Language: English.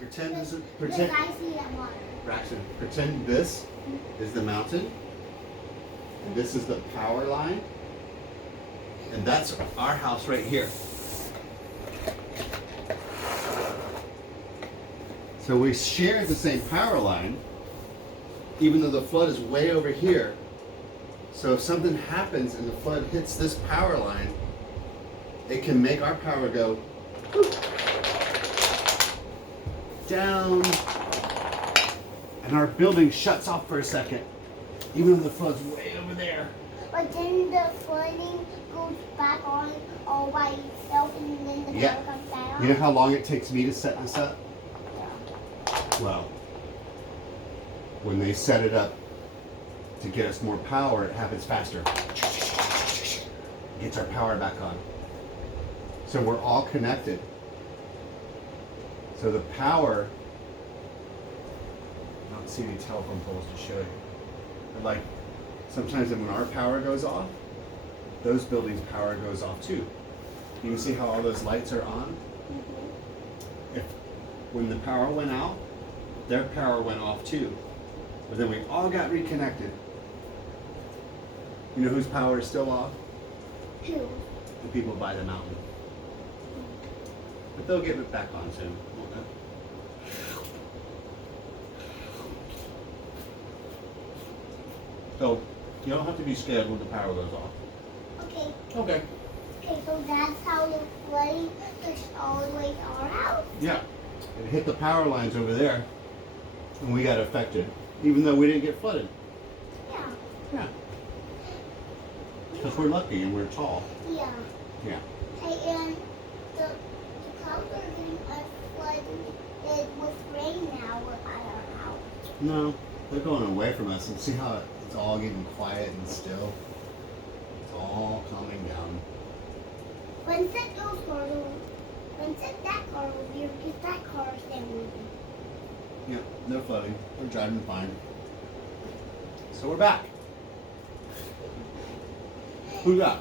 Pretend this is Because pretend. I see that water. Braxton, pretend this is the mountain, and this is the power line, and that's our house right here. So we share the same power line, even though the flood is way over here. So if something happens and the flood hits this power line, it can make our power go down, and our building shuts off for a second, even though the flood's way over there. But then the flooding goes back on all by itself and then the Yeah. power comes back on. You know how long it takes me to set this up? Well, when they set it up to get us more power, it happens faster. Gets our power back on. So we're all connected. So the power, I don't see any telephone poles to show you. But like, sometimes when our power goes off, those buildings' power goes off too. You can see how all those lights are on? If when the power went out, their power went off too. But then we all got reconnected. You know whose power is still off? Who? The people by the mountain. But they'll get it back on soon, won't they? So you don't have to be scared when the power goes off. Okay. Okay. Okay, so that's how the flooding pushed all the way to our house? Yeah. It hit the power lines over there, and we got affected, even though we didn't get flooded. Yeah. Yeah. Because we're lucky and we're tall. Yeah. Yeah. Hey, and the clouds are getting flooded with rain now at our house. No, they're going away from us, and see how it's all getting quiet and still? It's all calming down. When set those cars over, when set that car over here, because that car is staying moving. Yeah, no flooding. We're driving fine. So we're back. Who's that?